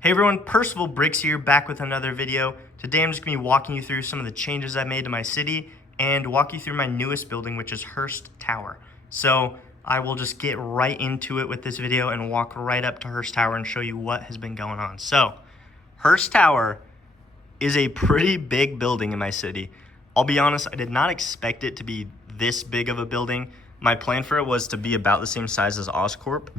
Hey everyone, Percival Bricks here, back with another video. Today I'm just going to be walking you through some of the changes I made to my city and walk you through my newest building, which is Hurst Tower. So I will just get right into it with this video and walk right up to Hurst Tower and show you what has been going on. So Hurst Tower is a pretty big building in my city. I'll be honest, I did not expect it to be this big of a building. My plan for it was to be about the same size as Oscorp.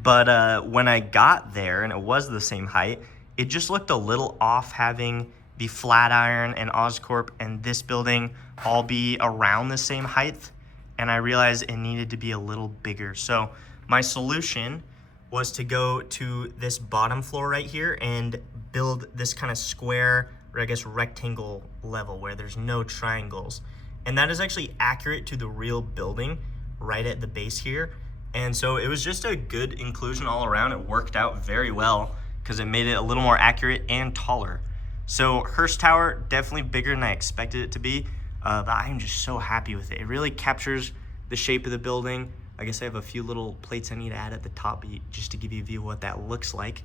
But when I got there and it was the same height, it just looked a little off having the Flatiron and Oscorp and this building all be around the same height. And I realized it needed to be a little bigger. So my solution was to go to this bottom floor right here and build this kind of square, or I guess rectangle level where there's no triangles. And that is actually accurate to the real building right at the base here. And so it was just a good inclusion all around. It worked out very well because it made it a little more accurate and taller. So Hearst Tower, definitely bigger than I expected it to be, but I am just so happy with it. It really captures the shape of the building. I guess I have a few little plates I need to add at the top just to give you a view of what that looks like.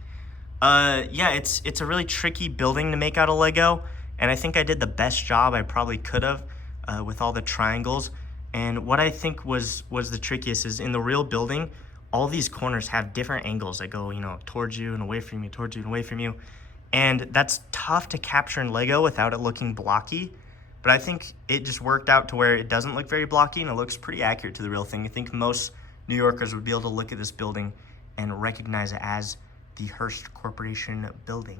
Yeah, it's a really tricky building to make out of Lego, and I think I did the best job I probably could have with all the triangles. And what I think was the trickiest is in the real building, all these corners have different angles that go, towards you and away from you, towards you and away from you. And that's tough to capture in Lego without it looking blocky. But I think it just worked out to where it doesn't look very blocky and it looks pretty accurate to the real thing. I think most New Yorkers would be able to look at this building and recognize it as the Hearst Corporation building.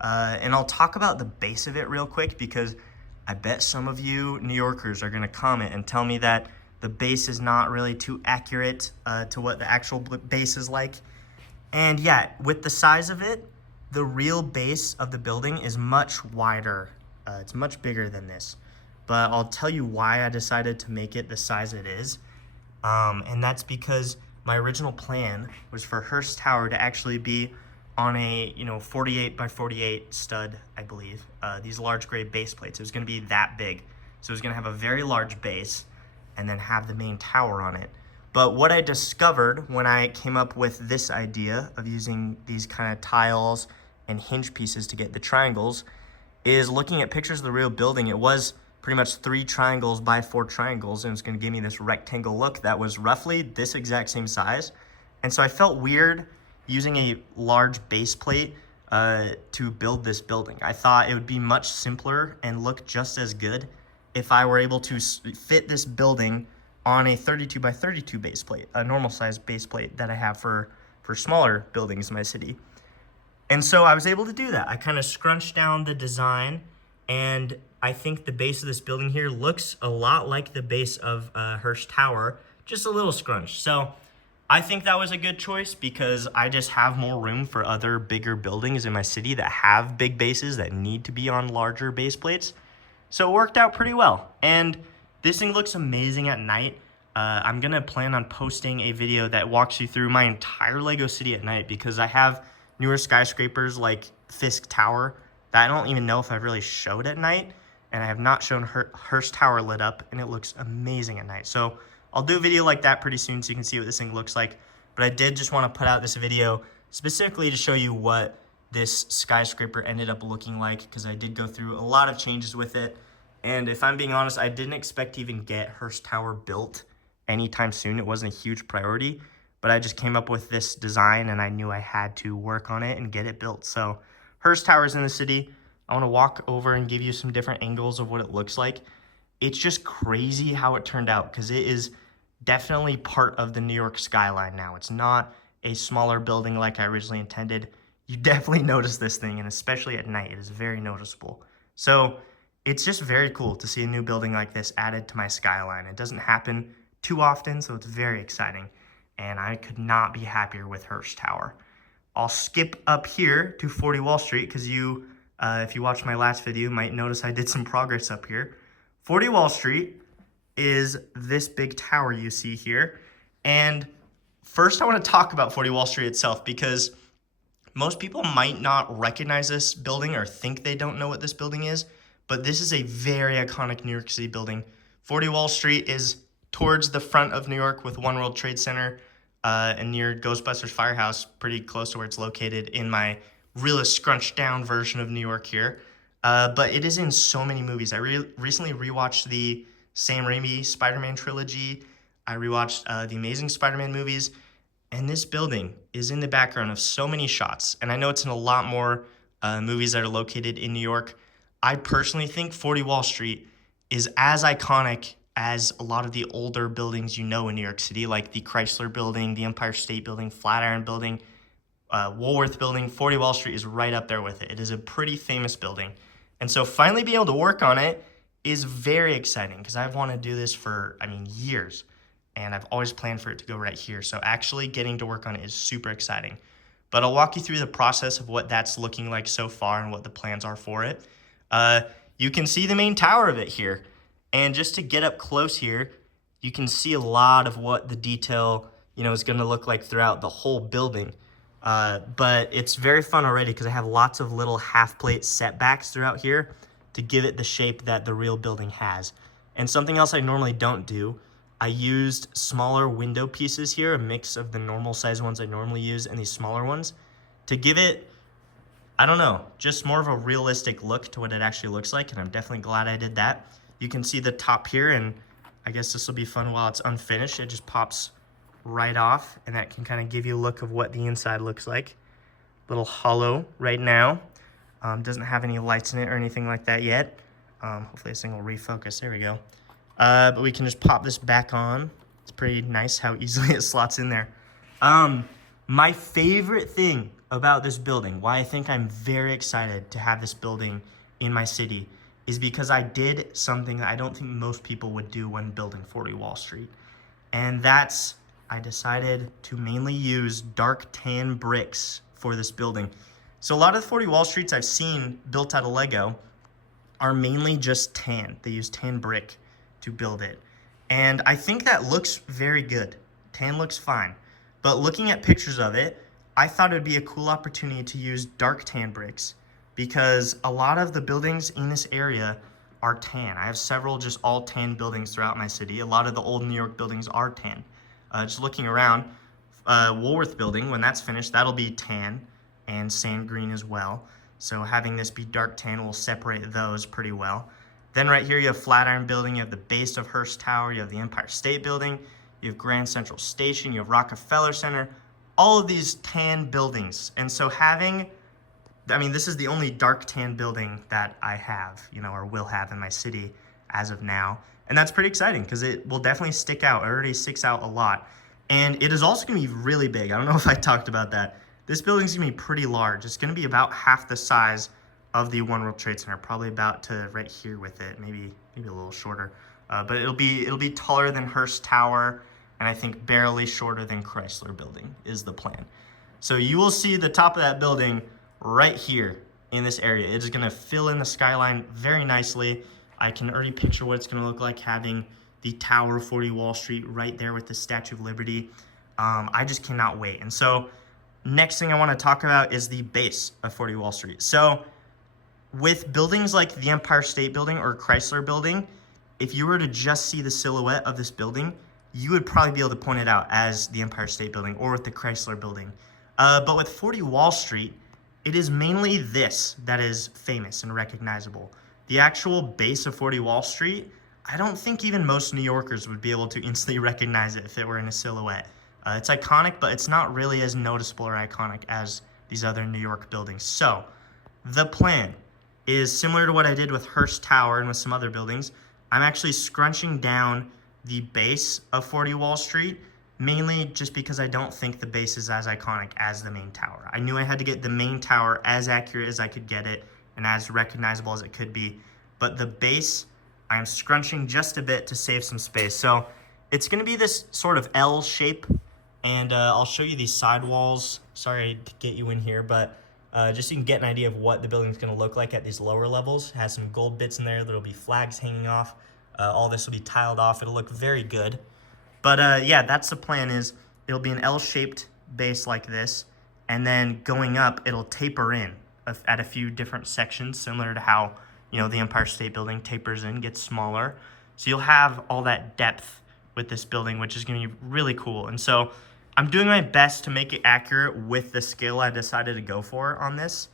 And I'll talk about the base of it real quick because I bet some of you New Yorkers are going to comment and tell me that the base is not really too accurate to what the actual base is like. And yeah, with the size of it, the real base of the building is much wider. It's much bigger than this. But I'll tell you why I decided to make it the size it is. And that's because my original plan was for Hearst Tower to actually be on a 48 by 48 stud, I believe, these large gray base plates. It was going to be that big. So it was going to have a very large base and then have the main tower on it. But what I discovered when I came up with this idea of using these kind of tiles and hinge pieces to get the triangles is looking at pictures of the real building. It was pretty much 3 triangles by 4 triangles, and it's going to give me this rectangle look that was roughly this exact same size. And so I felt weird using a large base plate to build this building. I thought it would be much simpler and look just as good if I were able to fit this building on a 32 by 32 base plate, a normal size base plate that I have for smaller buildings in my city. And so I was able to do that. I kind of scrunched down the design, and I think the base of this building here looks a lot like the base of Hearst Tower, just a little scrunched. So I think that was a good choice because I just have more room for other bigger buildings in my city that have big bases that need to be on larger base plates. So it worked out pretty well. And this thing looks amazing at night. I'm going to plan on posting a video that walks you through my entire Lego city at night because I have newer skyscrapers like Fisk Tower that I don't even know if I've really showed at night. And I have not shown Hearst Tower lit up, and it looks amazing at night. So I'll do a video like that pretty soon so you can see what this thing looks like. But I did just want to put out this video specifically to show you what this skyscraper ended up looking like because I did go through a lot of changes with it. And if I'm being honest, I didn't expect to even get Hearst Tower built anytime soon. It wasn't a huge priority, but I just came up with this design and I knew I had to work on it and get it built. So Hearst Tower's in the city. I want to walk over and give you some different angles of what it looks like. It's just crazy how it turned out because it is definitely part of the New York skyline now. It's not a smaller building like I originally intended. You definitely notice this thing, and especially at night, it is very noticeable. So it's just very cool to see a new building like this added to my skyline. It doesn't happen too often, so it's very exciting, and I could not be happier with Hearst Tower. I'll skip up here to 40 Wall Street because if you watched my last video, you might notice I did some progress up here. 40 Wall Street is this big tower you see here. And first I want to talk about 40 Wall Street itself because most people might not recognize this building or think they don't know what this building is, but this is a very iconic New York City building. 40 Wall Street is towards the front of New York with One World Trade Center and near Ghostbusters Firehouse, pretty close to where it's located in my really scrunched down version of New York here. But it is in so many movies. I recently rewatched the Sam Raimi Spider-Man trilogy. I rewatched the Amazing Spider-Man movies. And this building is in the background of so many shots. And I know it's in a lot more movies that are located in New York. I personally think 40 Wall Street is as iconic as a lot of the older buildings you know in New York City, like the Chrysler Building, the Empire State Building, Flatiron Building, Woolworth Building. 40 Wall Street is right up there with it. It is a pretty famous building. And so finally being able to work on it is very exciting because I've wanted to do this for, years. And I've always planned for it to go right here. So actually getting to work on it is super exciting. But I'll walk you through the process of what that's looking like so far and what the plans are for it. You can see the main tower of it here. And just to get up close here, you can see a lot of what the detail, is going to look like throughout the whole building. But it's very fun already because I have lots of little half plate setbacks throughout here to give it the shape that the real building has. And something else I normally don't do, I used smaller window pieces here, a mix of the normal size ones I normally use and these smaller ones, to give it, just more of a realistic look to what it actually looks like, and I'm definitely glad I did that. You can see the top here, and I guess this will be fun while it's unfinished. It just pops right off, and that can kind of give you a look of what the inside looks like. Little hollow right now. Doesn't have any lights in it or anything like that yet. Hopefully this thing will refocus. There we go. But we can just pop this back on. It's pretty nice how easily it slots in there. My favorite thing about this building, why I think I'm very excited to have this building in my city, is because I did something that I don't think most people would do when building 40 Wall Street. And that's, I decided to mainly use dark tan bricks for this building. So a lot of the 40 Wall Streets I've seen built out of Lego are mainly just tan. They use tan brick to build it. And I think that looks very good. Tan looks fine. But looking at pictures of it, I thought it would be a cool opportunity to use dark tan bricks because a lot of the buildings in this area are tan. I have several just all tan buildings throughout my city. A lot of the old New York buildings are tan. Just looking around, Woolworth building, when that's finished, that'll be tan and sand green as well. So having this be dark tan will separate those pretty well. Then right here you have Flatiron Building, you have the base of Hurst Tower, you have the Empire State Building, you have Grand Central Station, you have Rockefeller Center, all of these tan buildings. And so this is the only dark tan building that I have, or will have in my city as of now. And that's pretty exciting because it will definitely stick out. It already sticks out a lot. And it is also going to be really big. I don't know if I talked about that. This building's going to be pretty large. It's going to be about half the size of the One World Trade Center, probably about to right here with it, maybe a little shorter. But it'll be taller than Hurst Tower, and I think barely shorter than Chrysler Building is the plan. So you will see the top of that building right here in this area. It is going to fill in the skyline very nicely. I can already picture what it's going to look like having the Tower of 40 Wall Street right there with the Statue of Liberty. I just cannot wait. And so next thing I want to talk about is the base of 40 Wall Street. So with buildings like the Empire State Building or Chrysler Building, if you were to just see the silhouette of this building, you would probably be able to point it out as the Empire State Building or with the Chrysler Building. But with 40 Wall Street, it is mainly this that is famous and recognizable. The actual base of 40 Wall Street, I don't think even most New Yorkers would be able to instantly recognize it if it were in a silhouette. It's iconic, but it's not really as noticeable or iconic as these other New York buildings. So the plan is similar to what I did with Hurst Tower and with some other buildings. I'm actually scrunching down the base of 40 Wall Street, mainly just because I don't think the base is as iconic as the main tower. I knew I had to get the main tower as accurate as I could get it and as recognizable as it could be. But the base, I'm scrunching just a bit to save some space. So it's going to be this sort of L shape, and I'll show you these sidewalls. Sorry to get you in here, but just so you can get an idea of what the building's going to look like at these lower levels. It has some gold bits in there. There'll be flags hanging off. All this will be tiled off. It'll look very good. But yeah, that's the plan. Is it'll be an L-shaped base like this, and then going up, it'll taper in at a few different sections, similar to how the Empire State Building tapers in, gets smaller. So you'll have all that depth with this building, which is going to be really cool. And so I'm doing my best to make it accurate with the scale I decided to go for on this.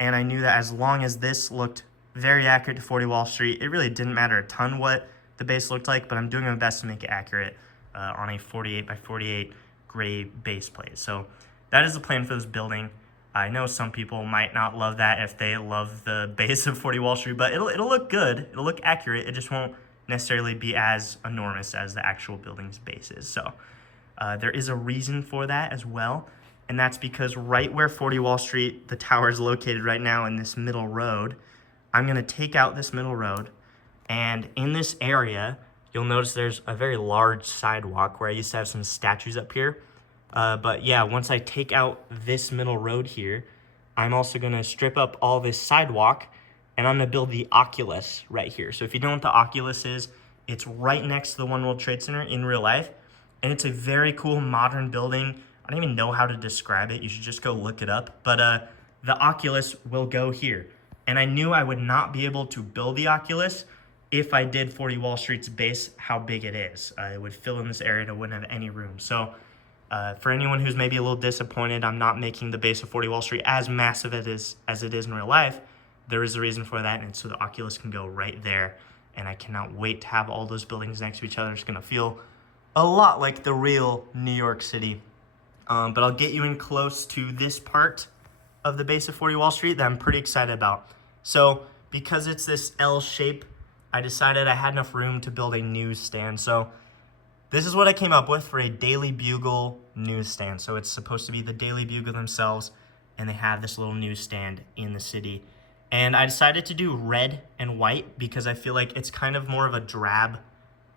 And I knew that as long as this looked very accurate to 40 Wall Street, it really didn't matter a ton what the base looked like, but I'm doing my best to make it accurate on a 48 by 48 gray base plate. So that is the plan for this building. I know some people might not love that if they love the base of 40 Wall Street, but it'll look good. It'll look accurate. It just won't necessarily be as enormous as the actual building's base is. So there is a reason for that as well, and that's because right where 40 Wall Street, the tower, is located right now in this middle road, I'm going to take out this middle road, and in this area, you'll notice there's a very large sidewalk where I used to have some statues up here. But yeah, once I take out this middle road here, I'm also going to strip up all this sidewalk, and I'm going to build the Oculus right here. So if you don't know what the Oculus is, it's right next to the One World Trade Center in real life. And it's a very cool modern building. I don't even know how to describe it. You should just go look it up. But the Oculus will go here. And I knew I would not be able to build the Oculus if I did 40 Wall Street's base, how big it is. It would fill in this area and it wouldn't have any room. So for anyone who's maybe a little disappointed, I'm not making the base of 40 Wall Street as massive as it is in real life. There is a reason for that, and so the Oculus can go right there. And I cannot wait to have all those buildings next to each other. It's gonna feel a lot like the real New York City. But I'll get you in close to this part of the base of 40 Wall Street that I'm pretty excited about. So because it's this L shape, I decided I had enough room to build a newsstand. So this is what I came up with for a Daily Bugle newsstand. So it's supposed to be the Daily Bugle themselves, and they have this little newsstand in the city. And I decided to do red and white because I feel like it's kind of more of a drab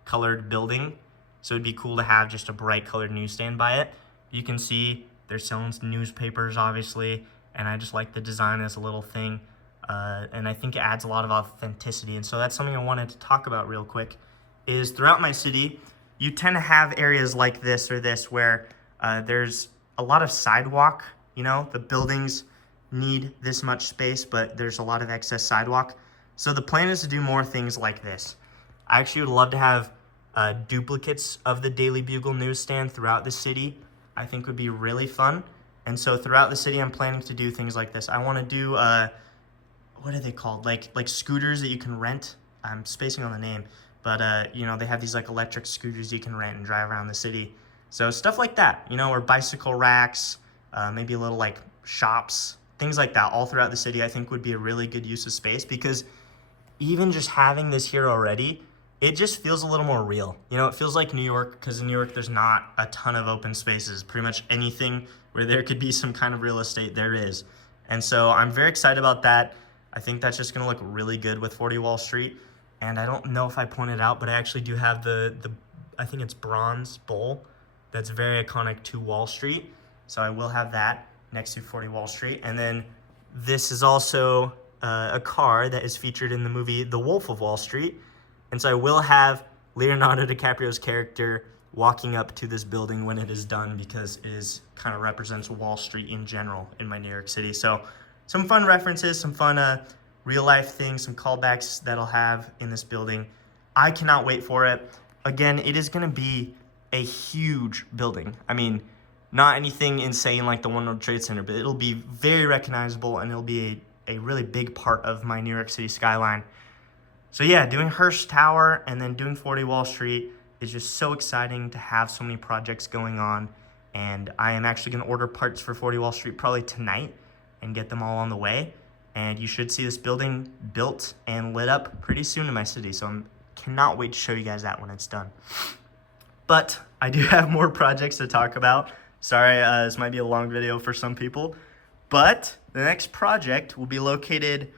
colored building. So it'd be cool to have just a bright colored newsstand by it. You can see they're selling newspapers, obviously, and I just like the design as a little thing. And I think it adds a lot of authenticity. And so that's something I wanted to talk about real quick, is throughout my city, you tend to have areas like this or this where there's a lot of sidewalk. You know, the buildings need this much space, but there's a lot of excess sidewalk. So the plan is to do more things like this. I actually would love to have duplicates of the Daily Bugle newsstand throughout the city. I think would be really fun. And so throughout the city, I'm planning to do things like this. I want to do, what are they called? Like scooters that you can rent. I'm spacing on the name. But, you know, they have these like electric scooters you can rent and drive around the city. So stuff like that, you know, or bicycle racks, maybe a little like shops, things like that all throughout the city, I think would be a really good use of space, because even just having this here already, it just feels a little more real. You know, it feels like New York, because in New York, there's not a ton of open spaces. Pretty much anything where there could be some kind of real estate, there is. And so I'm very excited about that. I think that's just going to look really good with 40 Wall Street. And I don't know if I pointed out, but I actually do have the I think it's bronze bowl that's very iconic to Wall Street. So I will have that next to 40 Wall Street. And then this is also a car that is featured in the movie The Wolf of Wall Street. And so I will have Leonardo DiCaprio's character walking up to this building when it is done, because it is kind of represents Wall Street in general in my New York City. So some fun references, some fun real life things, some callbacks that I'll have in this building. I cannot wait for it. Again, it is going to be a huge building. I mean, not anything insane like the One World Trade Center, but it'll be very recognizable, and it'll be a really big part of my New York City skyline. So yeah, doing Hurst Tower and then doing 40 Wall Street is just so exciting to have so many projects going on. And I am actually going to order parts for 40 Wall Street probably tonight and get them all on the way. And you should see this building built and lit up pretty soon in my city. So I cannot wait to show you guys that when it's done. But I do have more projects to talk about. Sorry, this might be a long video for some people. But the next project will be located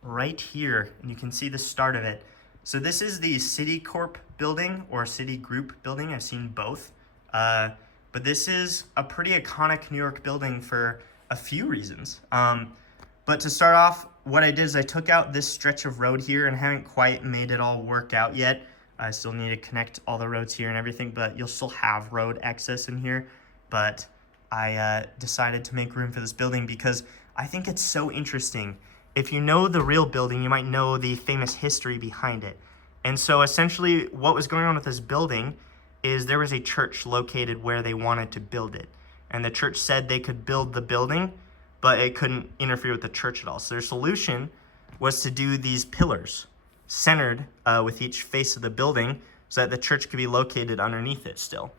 right here, and you can see the start of it. So this is the CityCorp building or Citigroup building. I've seen both. But this is a pretty iconic New York building for a few reasons. But to start off, what I did is I took out this stretch of road here, and haven't quite made it all work out yet. I still need to connect all the roads here and everything, but you'll still have road access in here. But I decided to make room for this building because I think it's so interesting. If you know the real building, you might know the famous history behind it. And so essentially what was going on with this building is there was a church located where they wanted to build it. And the church said they could build the building, but it couldn't interfere with the church at all. So their solution was to do these pillars centered with each face of the building so that the church could be located underneath it still.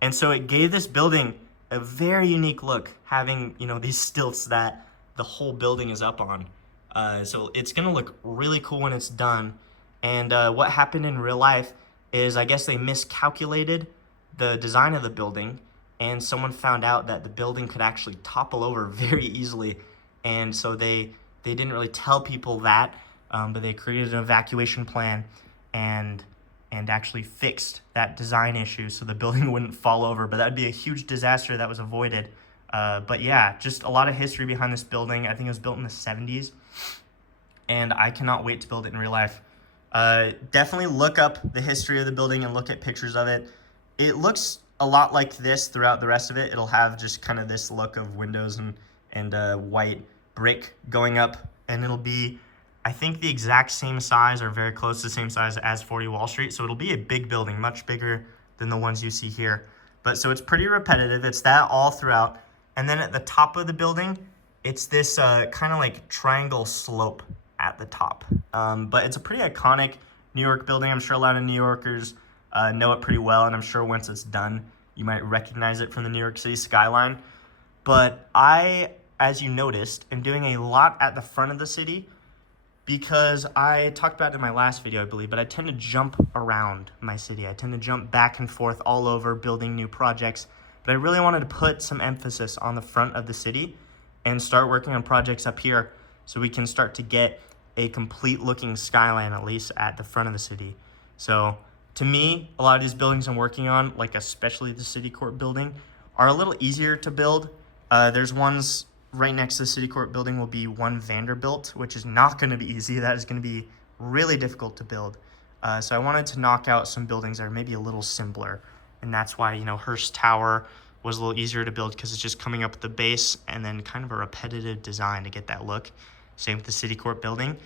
And so it gave this building a very unique look, having, you know, these stilts that the whole building is up on. So it's gonna look really cool when it's done. And what happened in real life is, I guess they miscalculated the design of the building, and someone found out that the building could actually topple over very easily. And so they didn't really tell people that, but they created an evacuation plan and actually fixed that design issue so the building wouldn't fall over. But that'd be a huge disaster that was avoided. But yeah, just a lot of history behind this building. I think it was built in the 70s, and I cannot wait to build it in real life. Definitely look up the history of the building and look at pictures of it. It looks a lot like this throughout the rest of it. It'll have just kind of this look of windows and white brick going up, and it'll be, I think, the exact same size or very close to the same size as 40 Wall Street. So it'll be a big building, much bigger than the ones you see here. But so it's pretty repetitive. It's that all throughout. And then at the top of the building, it's this kind of like triangle slope at the top. But it's a pretty iconic New York building. I'm sure a lot of New Yorkers know it pretty well, and I'm sure once it's done, you might recognize it from the New York City skyline. But I, as you noticed, am doing a lot at the front of the city because I talked about it in my last video, I believe, but I tend to jump around my city. I tend to jump back and forth all over building new projects. But I really wanted to put some emphasis on the front of the city and start working on projects up here so we can start to get a complete looking skyline, at least at the front of the city. So to me, a lot of these buildings I'm working on, like especially the CityCorp building, are a little easier to build. There's ones right next to the CityCorp building will be one Vanderbilt, which is not going to be easy. That is going to be really difficult to build. So I wanted to knock out some buildings that are maybe a little simpler. And that's why, you know, Hurst Tower was a little easier to build because it's just coming up at the base and then kind of a repetitive design to get that look. Same with the CityCorp building.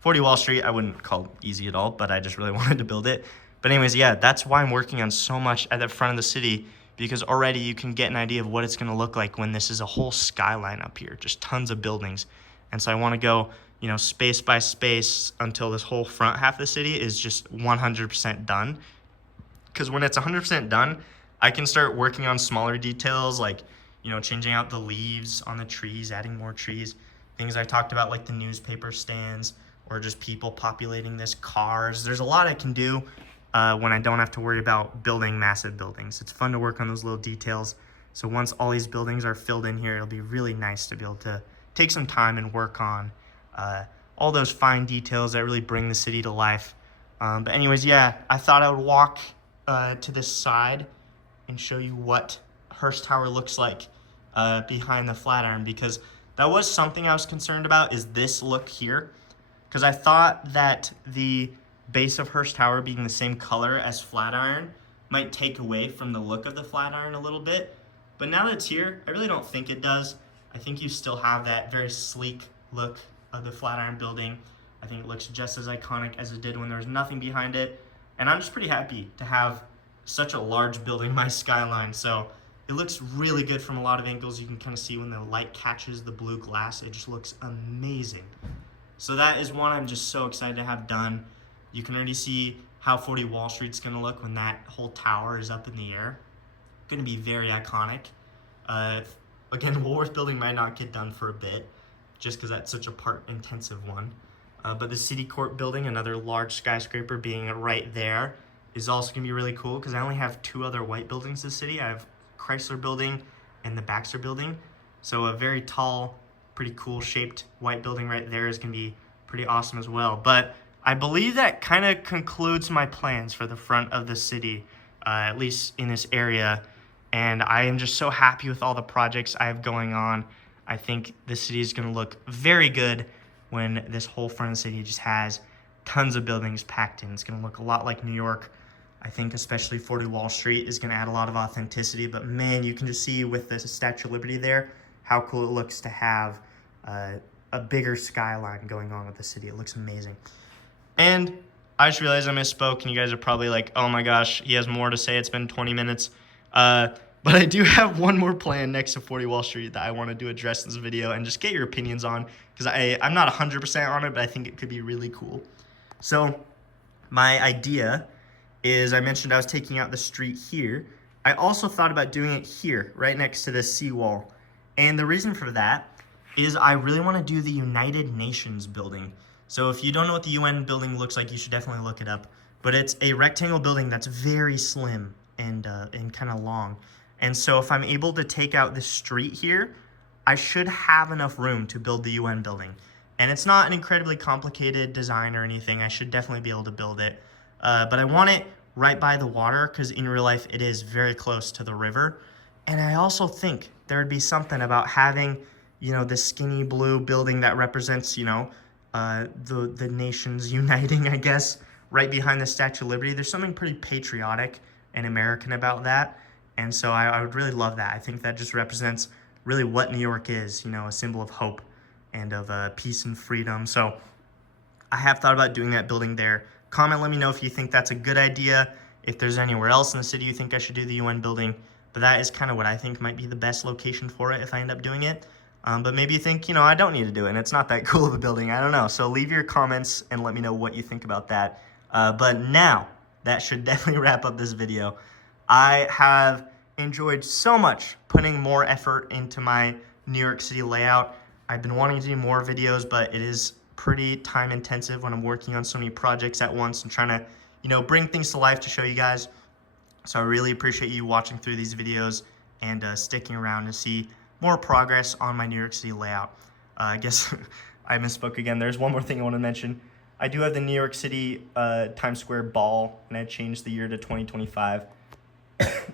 40 Wall Street, I wouldn't call easy at all, but I just really wanted to build it. But anyways, yeah, that's why I'm working on so much at the front of the city, because already you can get an idea of what it's gonna look like when this is a whole skyline up here, just tons of buildings. And so I wanna go, you know, space by space until this whole front half of the city is just 100% done. Because when it's 100% done, I can start working on smaller details like, you know, changing out the leaves on the trees, adding more trees. Things I talked about like the newspaper stands or just people populating this, cars. There's a lot I can do when I don't have to worry about building massive buildings. It's fun to work on those little details. So once all these buildings are filled in here, it'll be really nice to be able to take some time and work on all those fine details that really bring the city to life. But anyways, yeah, I thought I would walk to this side and show you what Hurst Tower looks like behind the Flatiron, because that was something I was concerned about, is this look here. Because I thought that the base of Hurst Tower being the same color as Flatiron might take away from the look of the Flatiron a little bit. But now that it's here, I really don't think it does. I think you still have that very sleek look of the Flatiron building. I think it looks just as iconic as it did when there was nothing behind it. And I'm just pretty happy to have such a large building, my skyline. So it looks really good from a lot of angles. You can kind of see when the light catches the blue glass, it just looks amazing. So that is one I'm just so excited to have done. You can already see how 40 Wall Street's gonna look when that whole tower is up in the air. Gonna be very iconic. Again, Woolworth building might not get done for a bit, just because that's such a part intensive one. But the CityCorp building, another large skyscraper being right there, is also gonna be really cool because I only have two other white buildings in the city. I have Chrysler building and the Baxter building. So a very tall, pretty cool shaped white building right there is gonna be pretty awesome as well. But I believe that kind of concludes my plans for the front of the city, at least in this area. And I am just so happy with all the projects I have going on. I think the city is gonna look very good when this whole front of the city just has tons of buildings packed in. It's gonna look a lot like New York. I think especially 40 Wall Street is gonna add a lot of authenticity, but man, you can just see with the Statue of Liberty there, how cool it looks to have a bigger skyline going on with the city. It looks amazing. And I just realized I misspoke, and you guys are probably like, oh my gosh, he has more to say. It's been 20 minutes. But I do have one more plan next to 40 Wall Street that I wanted to address in this video and just get your opinions on, because I'm not 100% on it, but I think it could be really cool. So my idea is, I mentioned I was taking out the street here. I also thought about doing it here, right next to the seawall. And the reason for that is I really want to do the United Nations building. So if you don't know what the UN building looks like, you should definitely look it up. But it's a rectangle building that's very slim and kind of long. And so if I'm able to take out this street here, I should have enough room to build the UN building. And it's not an incredibly complicated design or anything. I should definitely be able to build it. But I want it right by the water, because in real life it is very close to the river. And I also think there would be something about having, you know, this skinny blue building that represents, you know, the nations uniting, I guess, right behind the Statue of Liberty. There's something pretty patriotic and American about that. And so I would really love that. I think that just represents really what New York is, you know, a symbol of hope and of peace and freedom. So I have thought about doing that building there. Comment, let me know if you think that's a good idea, if there's anywhere else in the city you think I should do the UN building. But that is kind of what I think might be the best location for it if I end up doing it. But maybe you think, you know, I don't need to do it and it's not that cool of a building. I don't know. So leave your comments and let me know what you think about that. But now, that should definitely wrap up this video. I have enjoyed so much putting more effort into my New York City layout. I've been wanting to do more videos, but it is pretty time intensive when I'm working on so many projects at once and trying to, you know, bring things to life to show you guys. So I really appreciate you watching through these videos and sticking around to see more progress on my New York City layout. I guess I misspoke again. There's one more thing I want to mention. I do have the New York City Times Square ball, and I changed the year to 2025.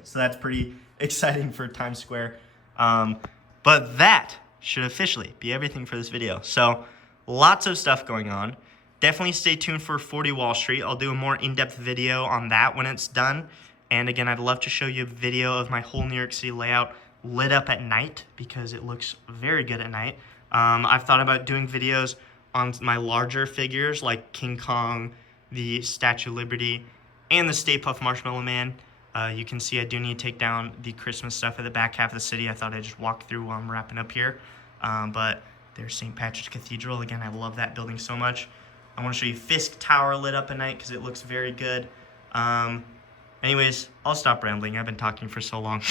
So that's pretty exciting for Times Square. But that should officially be everything for this video. So lots of stuff going on. Definitely stay tuned for 40 Wall Street. I'll do a more in-depth video on that when it's done. And again, I'd love to show you a video of my whole New York City layout lit up at night, because it looks very good at night. I've thought about doing videos on my larger figures like King Kong, the Statue of Liberty, and the Stay Puft Marshmallow Man. You can see I do need to take down the Christmas stuff at the back half of the city. I thought I'd just walk through while I'm wrapping up here. But there's St. Patrick's Cathedral. Again, I love that building so much. I want to show you Fisk Tower lit up at night because it looks very good. Anyways, I'll stop rambling. I've been talking for so long.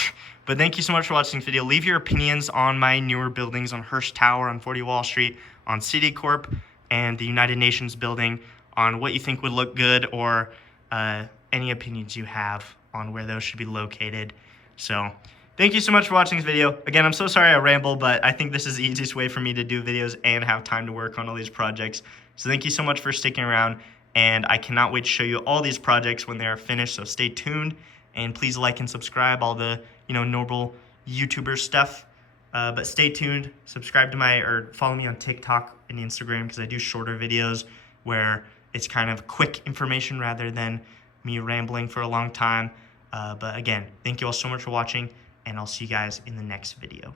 But thank you so much for watching this video. Leave your opinions on my newer buildings, on Hurst Tower, on 40 Wall Street, on CityCorp, and the United Nations building, on what you think would look good, or any opinions you have on where those should be located. So thank you so much for watching this video. Again, I'm so sorry I ramble, but I think this is the easiest way for me to do videos and have time to work on all these projects. So thank you so much for sticking around, and I cannot wait to show you all these projects when they are finished. So stay tuned, and please like and subscribe, all the, you know, normal YouTuber stuff. But stay tuned, subscribe to or follow me on TikTok and Instagram, because I do shorter videos where it's kind of quick information rather than me rambling for a long time. But again, thank you all so much for watching, and I'll see you guys in the next video.